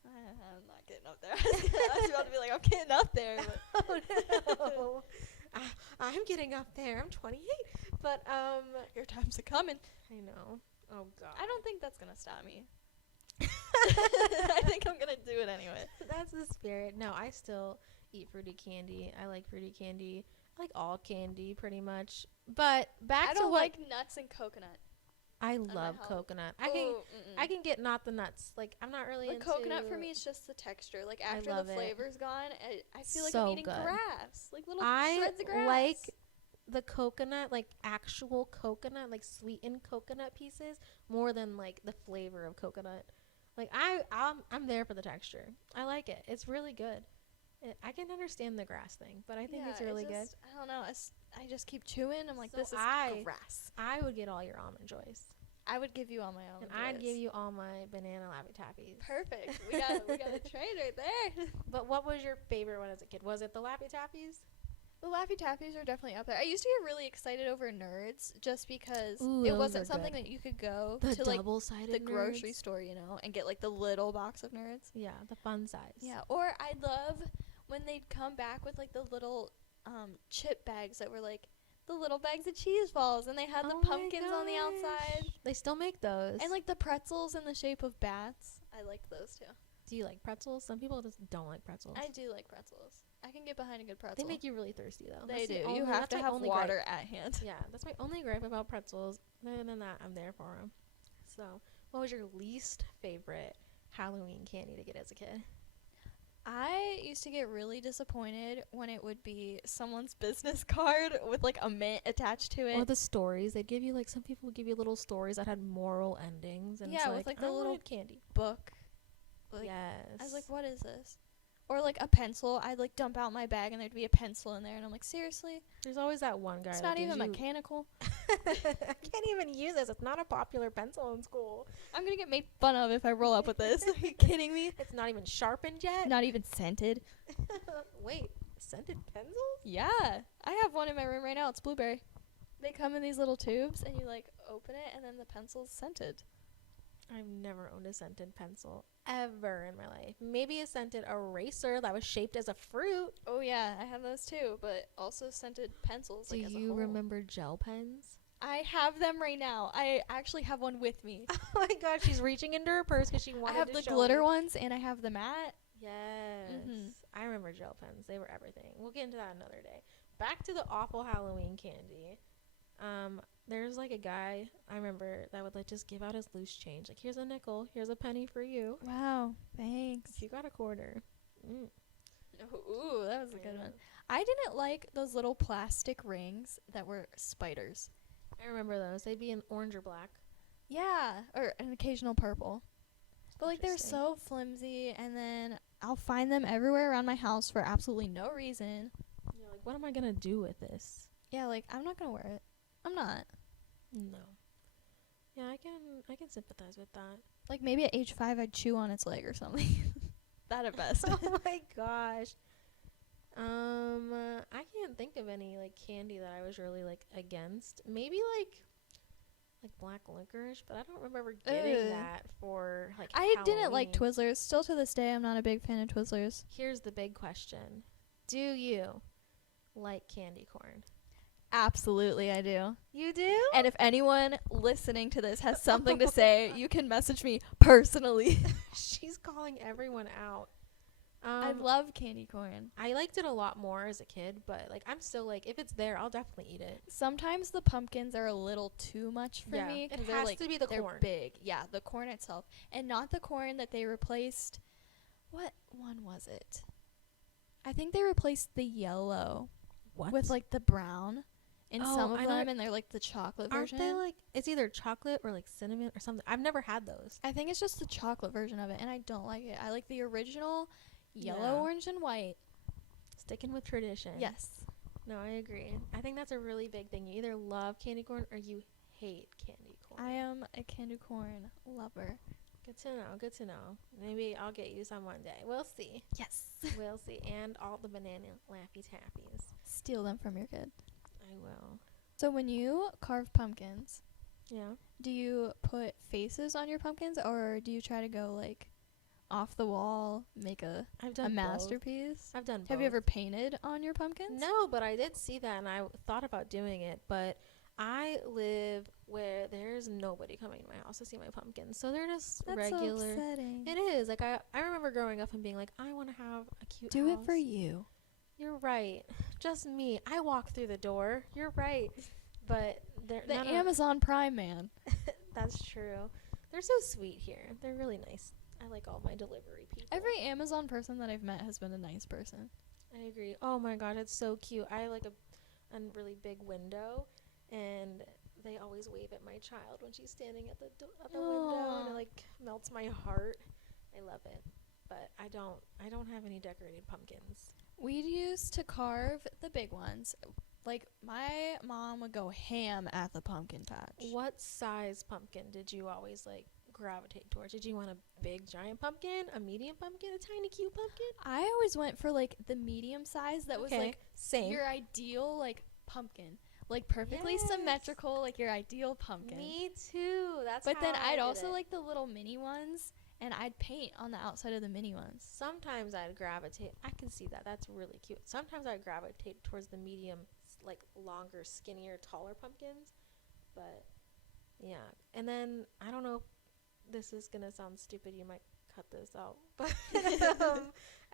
I'm not getting up there. I was about to be like, I'm getting up there. But Oh no. I'm getting up there. I'm 28. But your time's a coming. I know. Oh god. I don't think that's gonna stop me. I think I'm gonna do it anyway. That's the spirit. No, I still eat fruity candy. I like fruity candy. I like all candy pretty much. But back I to don't what like nuts and coconut. I my love health. coconut. Ooh, I can get not the nuts. Like I'm not really like into coconut for me is just the texture. Like I after love the it. flavor's gone, I feel like So I'm eating good. grass, like little I shreds of grass. like the coconut, like actual coconut, like sweetened coconut pieces more than like the flavor of coconut. Like I'm there for the texture. I like it. It's really good. I can understand the grass thing, but I think it's really good. I don't know. I just keep chewing. I'm like, So this is I- grass. I would get all your almond joys, I would give you all my own. and I'd give you all my banana Laffy Taffies. Perfect. We got a trade right there. But what was your favorite one as a kid? Was it the Laffy Taffies? The Laffy Taffies are definitely up there. I used to get really excited over Nerds just because Ooh, it those wasn't are something good. that you could go The to like double-sided the grocery Nerds? store, and get like the little box of Nerds. Yeah, the fun size. Yeah, or I love when they'd come back with like the little chip bags that were like the little bags of cheese balls, and they had Oh the my pumpkins on the outside, They still make those. and like the pretzels in the shape of bats. I liked those too. do you like pretzels? Some people just don't like pretzels. I do like pretzels. I can get behind a good pretzel. They make you really thirsty though. They That's the do. only- You have that's to my have only water gripe. at hand. Yeah, that's my only gripe about pretzels. Other than that, I'm there for them. So, what was your least favorite Halloween candy to get as a kid? I used to get really disappointed when it would be someone's business card with like a mint attached to it. Or the stories. They'd give you like some people would give you little stories that had moral endings, and Yeah, it's with, like, the I little wanted candy. book. Like, Yes. I was like, what is this? Or like a pencil. I'd like dump out my bag and there'd be a pencil in there, and I'm like, seriously? There's always that one guy. It's that not gives even you- mechanical. I can't even use this. It's not a popular pencil in school. I'm gonna get made fun of if I roll up with this. Are you kidding me? It's not even sharpened yet. Not even scented. Wait, scented pencils? Yeah, I have one in my room right now. It's blueberry. They come in these little tubes, and you like open it, and then the pencil's scented. I've never owned a scented pencil ever in my life. Maybe a scented eraser that was shaped as a fruit. Oh yeah, I have those too, but also scented pencils. Do like, as a you whole. remember gel pens? I have them right now. I actually have one with me. Oh my god, she's reaching into her purse because she wanted I have to the show glitter me. ones, and I have the matte. Yes. Mhm. I remember gel pens. They were everything. We'll get into that another day. Back to the awful Halloween candy. There's like a guy I remember that would like just give out his loose change. Like, here's a nickel, here's a penny for you. Wow, thanks. You got a quarter. Mm. Ooh, that was a good Yeah. one. I didn't like those little plastic rings that were spiders. I remember those. They'd be in orange or black. Yeah, or an occasional purple. But like they're Interesting. so flimsy, and then I'll find them everywhere around my house for absolutely no reason. You're like, what am I gonna do with this? Yeah, like I'm not gonna wear it. I'm not. No. Yeah, I can sympathize with that. Like maybe at age 5 I'd chew on its leg or something. That at best. Oh my gosh. I can't think of any like candy that I was really like against. Maybe like black licorice, but I don't remember getting Ugh. that for like I didn't like Halloween. Twizzlers. Still to this day, I'm not a big fan of Twizzlers. Here's the big question. Do you like candy corn? Absolutely, I do. You do? And if anyone listening to this has something to say, you can message me personally. She's calling everyone out. I love candy corn. I liked it a lot more as a kid, but like I'm still like, if it's there, I'll definitely eat it. Sometimes the pumpkins are a little too much for Yeah, me. it 'Cause they're has like, to be the they're corn. big. Yeah, the corn itself. And not the corn that they replaced. What one was it? I think they replaced the yellow What? with like the brown in Oh, some of I know them, it- and they're like the chocolate Aren't version. they like, it's either chocolate or like cinnamon or something? I've never had those. I think it's just the chocolate version of it, and I don't like it. I like the original yellow, Yeah. orange, and white. Sticking with tradition. Yes. No, I agree. I think that's a really big thing. You either love candy corn or you hate candy corn. I am a candy corn lover. Good to know. Good to know. Maybe I'll get you some one day. We'll see. Yes. We'll see. And all the banana Laffy Taffies. Steal them from your kid. I will. So when you carve pumpkins, Yeah. do you put faces on your pumpkins, or do you try to go like off the wall, make a I've done both. masterpiece? I've done both. Have you ever painted on your pumpkins? No, but I did see that and I thought about doing it, but I live where there's nobody coming to my house to see my pumpkins. So they're just That's regular. so upsetting. It is. Like I remember growing up and being like, I want to have a cute Do house. it for you. You're right. Just me. I walk through the door. You're right. But they're The Amazon Prime man. That's true. They're so sweet here. They're really nice. I like all my delivery people. Every Amazon person that I've met has been a nice person. I agree. Oh my god, it's so cute. I have like a really big window, and they always wave at my child when she's standing at the window, and it like melts my heart. I love it. But I don't have any decorated pumpkins. We used to carve the big ones. Like, my mom would go ham at the pumpkin patch. What size pumpkin did you always like gravitate towards? Did you want a big giant pumpkin, a medium pumpkin, a tiny cute pumpkin? I always went for like the medium size that was like same. your ideal like pumpkin. Like perfectly symmetrical, like your ideal pumpkin. Me too. But then I'd also like the little mini ones, and I'd paint on the outside of the mini ones. Sometimes I'd gravitate. I can see that. That's really cute. Sometimes I'd gravitate towards the medium, like longer, skinnier, taller pumpkins. But yeah. And then I don't know if this is gonna sound stupid. You might cut this out. But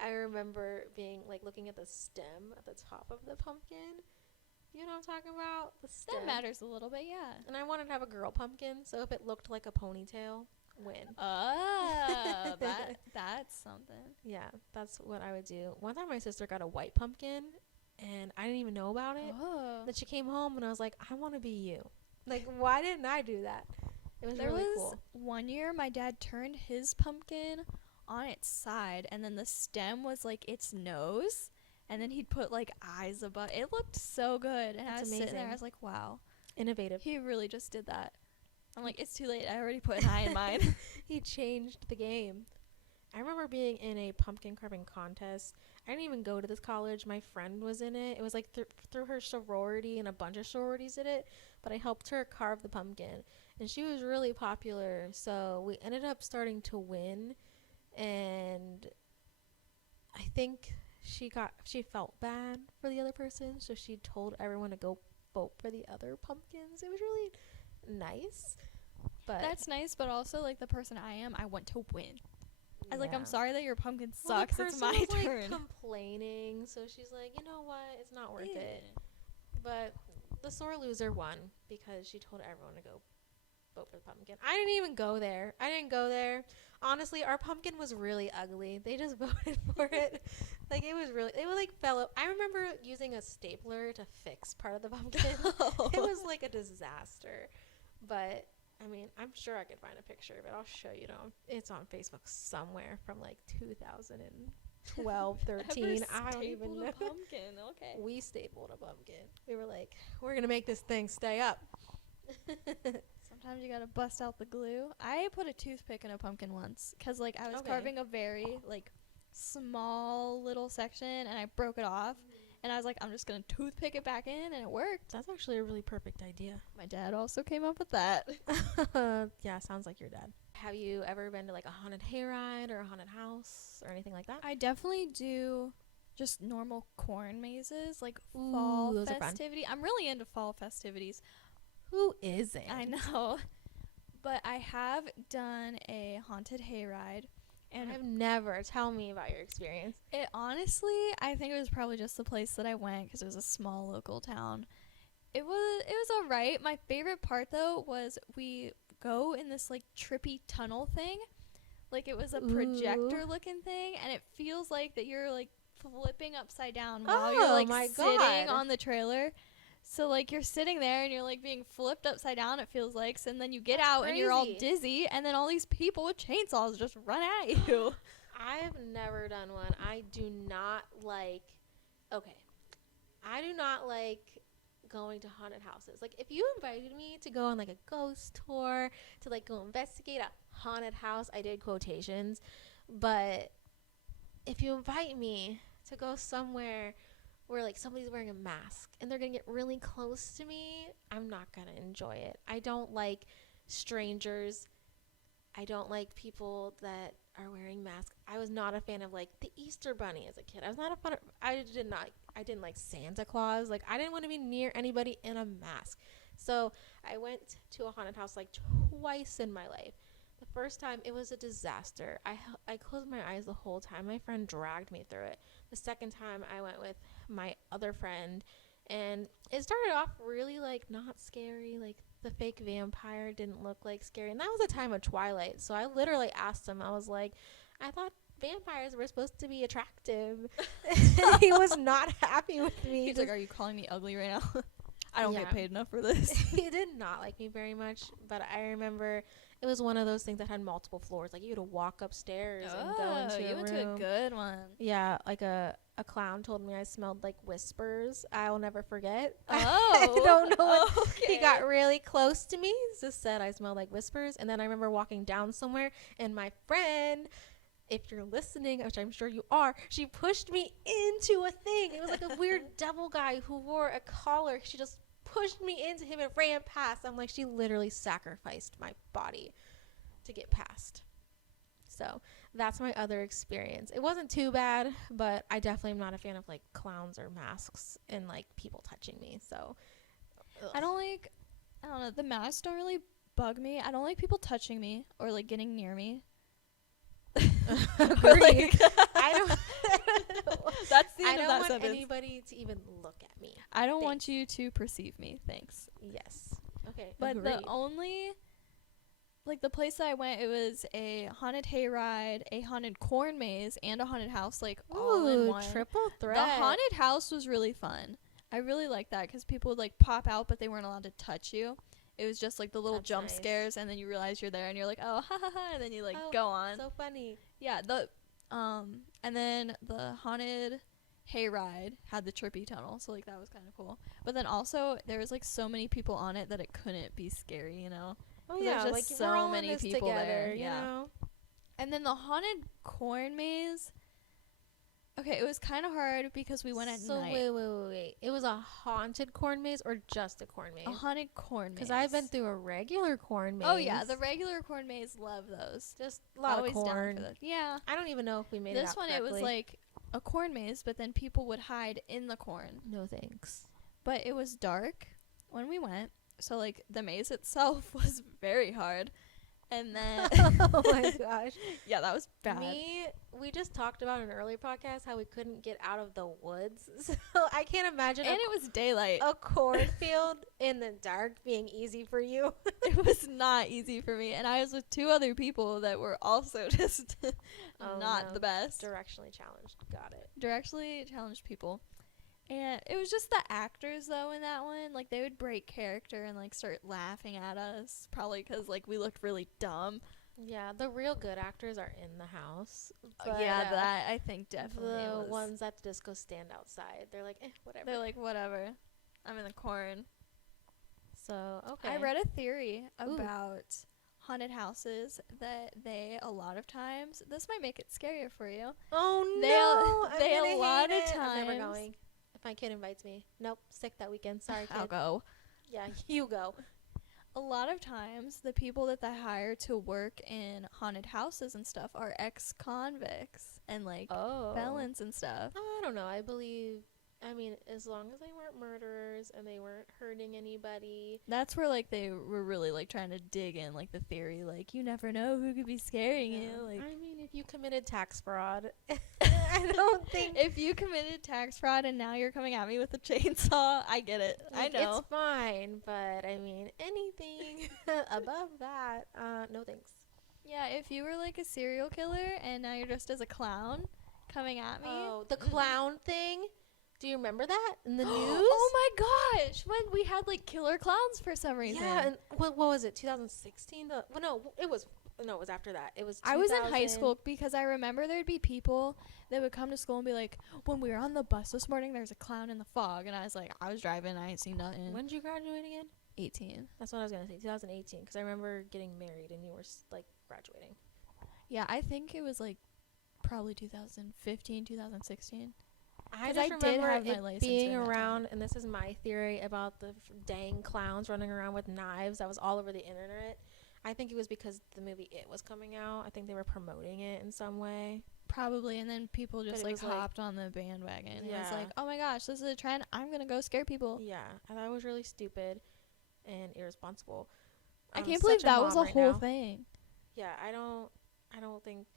I remember being like looking at the stem at the top of the pumpkin. You know what I'm talking about? The stem. That matters a little bit, yeah. And I wanted to have a girl pumpkin, so if it looked like a ponytail, win. Oh, that's something. Yeah, that's what I would do. One time my sister got a white pumpkin, and I didn't even know about it. Oh. Then she came home, and I was like, I want to be you. Like, why didn't I do that? It was really cool. One year my dad turned his pumpkin on its side, and then the stem was like its nose. And then he'd put like eyes above. It looked so good. And I was sitting there, I was like, wow. Innovative. He really just did that. I'm like, it's too late. I already put an eye in mine. He changed the game. I remember being in a pumpkin carving contest. I didn't even go to this college. My friend was in it. It was like through her sorority, and a bunch of sororities did it. But I helped her carve the pumpkin. And she was really popular. So we ended up starting to win. And I think she felt bad for the other person, so she told everyone to go vote for the other pumpkins. It was really nice. But that's nice, but also like the person I want to win. Yeah. I was like, I'm sorry that your pumpkin sucks. It's my turn. Like complaining, so she's like, you know what? It's not worth it. But the sore loser won because she told everyone to go vote for the pumpkin. I didn't even go there. Honestly, our pumpkin was really ugly. They just voted for it. Like, it was like fell up. I remember using a stapler to fix part of the pumpkin. It was like a disaster. But I mean, I'm sure I could find a picture of it. I'll show you. It's on Facebook somewhere from like 2012, 13. I don't even know. Pumpkin. Okay. We stapled a pumpkin. We were like, we're gonna make this thing stay up. Sometimes you gotta bust out the glue. I put a toothpick in a pumpkin once because like I was carving a very like small little section, and I broke it off. And I was like, I'm just going to toothpick it back in, and it worked. That's actually a really perfect idea. My dad also came up with that. Yeah, sounds like your dad. Have you ever been to like a haunted hayride or a haunted house or anything like that? I definitely do just normal corn mazes, like fall festivity. I'm really into fall festivities. Who isn't? I know. But I have done a haunted hayride. And I've never. Tell me about your experience. It honestly, I think it was probably just the place that I went because it was a small local town. It was alright. My favorite part though was we go in this like trippy tunnel thing. Like it was a projector looking thing, and it feels like that you're like flipping upside down while you're like sitting on the trailer. So, like, you're sitting there and you're, like, being flipped upside down, it feels like. So, and then you get out and you're all dizzy. And then all these people with chainsaws just run at you. I've never done one. I do not like going to haunted houses. Like, if you invited me to go on, like, a ghost tour, to, like, go investigate a haunted house, I did quotations. But if you invite me to go somewhere where like somebody's wearing a mask and they're gonna get really close to me, I'm not gonna enjoy it. I don't like strangers I don't like people that are wearing masks. I was not a fan of like the Easter Bunny as a kid. I was not a fan of, I didn't like Santa Claus. Like I didn't want to be near anybody in a mask. So I went to a haunted house like twice in my life. The first time it was a disaster. I closed my eyes the whole time. My friend dragged me through it. The second time I went with my other friend, and it started off really like not scary. Like the fake vampire didn't look like scary, and that was the time of Twilight. So I literally asked him. I was like, I thought vampires were supposed to be attractive. He was not happy with me. He's like, are you calling me ugly right now? I don't get paid enough for this. He did not like me very much, but I remember it was one of those things that had multiple floors. Like you had to walk upstairs and go into a room. You went to a good one. Yeah, like a clown told me I smelled like whispers. I will never forget. Oh. I don't know what. Okay. He got really close to me. Just said I smelled like whispers. And then I remember walking down somewhere, and my friend, if you're listening, which I'm sure you are, she pushed me into a thing. It was like a weird devil guy who wore a collar. She just pushed me into him and ran past. I'm like, she literally sacrificed my body to get past. So that's my other experience. It wasn't too bad, but I definitely am not a fan of like clowns or masks and like people touching me. So I don't know, the masks don't really bug me. I don't like people touching me or like getting near me. Like, I don't That's the I end of don't that want sentence. anybody to even look at me. I don't want you to perceive me. Thanks. Yes. Okay. But agreed. the only, like the place that I went, it was a haunted hayride, a haunted corn maze, and a haunted house, like all in one. Triple threat. The haunted house was really fun. I really liked that because people would like pop out, but they weren't allowed to touch you. It was just like the little That's jump nice. scares, and then you realize you're there, and you're like, oh, ha ha ha, and then you like go on. So funny. Yeah, and then the haunted hayride had the trippy tunnel, so like that was kind of cool. But then also there was like so many people on it that it couldn't be scary, you know. Oh There's yeah, just like so we're all many in this people together, there, you yeah. know. And then the haunted corn maze. Okay, it was kind of hard because we went at night. So wait. It was a haunted corn maze or just a corn maze? A haunted corn maze. Because I've been through a regular corn maze. Oh yeah, the regular corn maze. Love those. just a lot Always of down corn. for those. Yeah. I don't even know if we made it This out one correctly. it was like a corn maze, but then people would hide in the corn. no thanks. But it was dark when we went, so like the maze itself was very hard. And then Oh my gosh. yeah, that was bad. We just talked about in an earlier podcast how we couldn't get out of the woods. So I can't imagine And it was daylight. a cornfield in the dark being easy for you. It was not easy for me, and I was with two other people that were also just not no. the best. Directionally challenged. Got it. Directly challenged people. And it was just the actors though in that one, like they would break character and like start laughing at us, probably because like we looked really dumb. Yeah, the real good actors are in the house. But, Yeah, that I think definitely the was. ones that just go stand outside. They're like, whatever. They're like, whatever, I'm in the corn. So okay. I read a theory Ooh. about haunted houses that they a lot of times, this might make it scarier for you. Oh no! They I'm a gonna lot hate of it. I'm never times- going. If my kid invites me, nope, sick that weekend. Sorry, kid. I'll go. Yeah, you go. A lot of times, the people that they hire to work in haunted houses and stuff are ex-convicts and like felons and stuff. I don't know. I mean, as long as they weren't murderers and they weren't hurting anybody. That's where like they were really like trying to dig in like the theory, like you never know who could be scaring you. Like I mean, if you committed tax fraud, I don't think if you committed tax fraud and now you're coming at me with a chainsaw, I get it. like, I know. it's fine, but I mean, anything above that, no thanks. Yeah, if you were like a serial killer and now you're dressed as a clown coming at me. Oh, the clown thing. Do you remember that in the news? Oh my gosh! When we had like killer clowns for some reason. Yeah, and what was it? 2016? It was after that. It was. I was in high school because I remember there'd be people that would come to school and be like, when we were on the bus this morning, there's a clown in the fog. And I was like, I was driving, I ain't seen nothing. When did you graduate again? 18. That's what I was going to say, 2018, because I remember getting married and you were, like, graduating. Yeah, I think it was like probably 2015, 2016. I 'Cause just I did remember have my it license being during that around, and this is my theory about the dang clowns running around with knives that was all over the internet. I think it was because the movie It was coming out. I think they were promoting it in some way. Probably, and then people just like hopped on the bandwagon. And was like, oh my gosh, this is a trend. I'm gonna go scare people. Yeah, I thought it was really stupid and irresponsible. I can't believe that was a whole thing. Yeah, I don't think.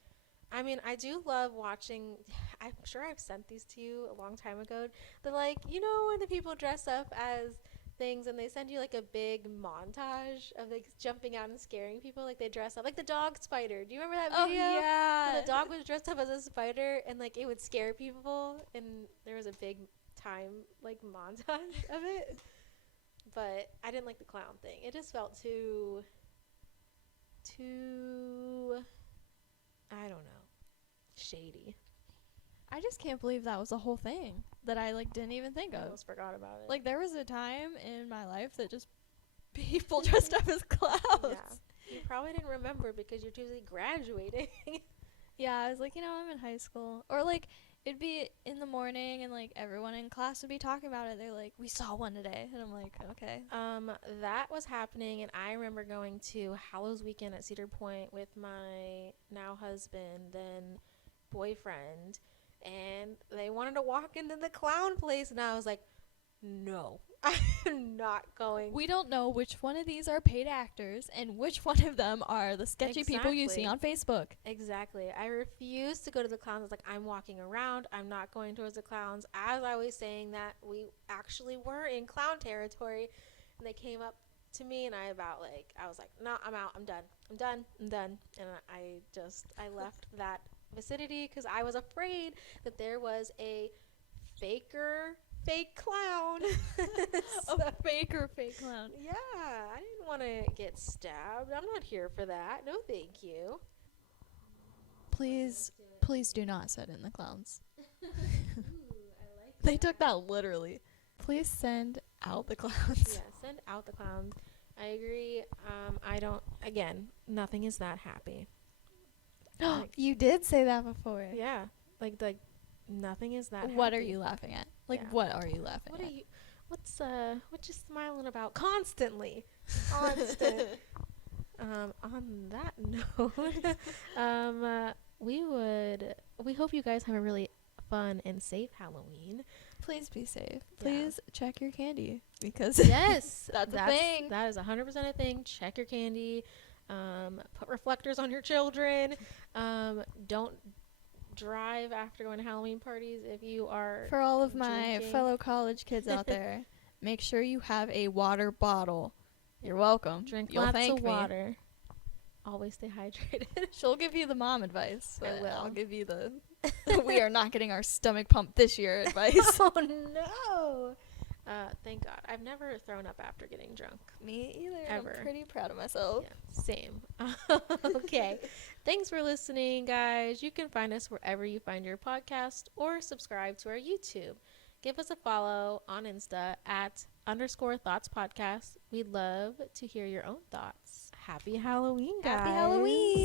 I mean, I do love watching. I'm sure I've sent these to you a long time ago. The like, you know, when the people dress up as things and they send you like a big montage of like jumping out and scaring people, like they dress up like the dog spider. Do you remember that video? Oh yeah. So the dog was dressed up as a spider and like it would scare people, and there was a big time like montage of it. But I didn't like the clown thing. It just felt too I don't know, shady. I just can't believe that was a whole thing that I like didn't even think of. I almost forgot about it. Like there was a time in my life that just people dressed up as clowns. Yeah. You probably didn't remember because you're too busy graduating. Yeah, I was like, I'm in high school. Or like it'd be in the morning and like everyone in class would be talking about it. They're like, we saw one today. And I'm like, okay. That was happening, and I remember going to Hallows weekend at Cedar Point with my now husband, then boyfriend, and they wanted to walk into the clown place, and I was like, no, I'm not going. We don't know which one of these are paid actors and which one of them are the sketchy people you see on Facebook. Exactly. I refused to go to the clowns. I was like, I'm walking around. I'm not going towards the clowns. As I was saying that, we actually were in clown territory, and they came up to me, and I was like, no, I'm out. I'm done. And I left that vicinity because I was afraid that there was a fake clown. A fake clown. Yeah, I didn't want to get stabbed. I'm not here for that. No, thank you. Please do not send in the clowns. Ooh, I like they took that literally. Please send out the clowns. Yeah, send out the clowns. I agree. Again, nothing is that happy. You did say that before. Yeah, like nothing is that happy. What are you laughing at? What are you laughing at? What you smiling about constantly? Constant. On that note, we hope you guys have a really fun and safe Halloween. Please be safe. Please check your candy because yes, that's a thing. That is 100% a thing. Check your candy. Put reflectors on your children. Don't drive after going to Halloween parties if you are for all of my fellow college kids out there. Make sure you have a water bottle. You're welcome. Drink lots of water. Always stay hydrated. She'll give you the mom advice. I will. I'll give you the we are not getting our stomach pumped this year advice. Oh no. Thank God. I've never thrown up after getting drunk. Me either. Ever. I'm pretty proud of myself. Yeah, same. Okay. Thanks for listening, guys. You can find us wherever you find your podcast or subscribe to our YouTube. Give us a follow on Insta at _thoughts podcast. We'd love to hear your own thoughts. Happy Halloween, guys. Happy Halloween.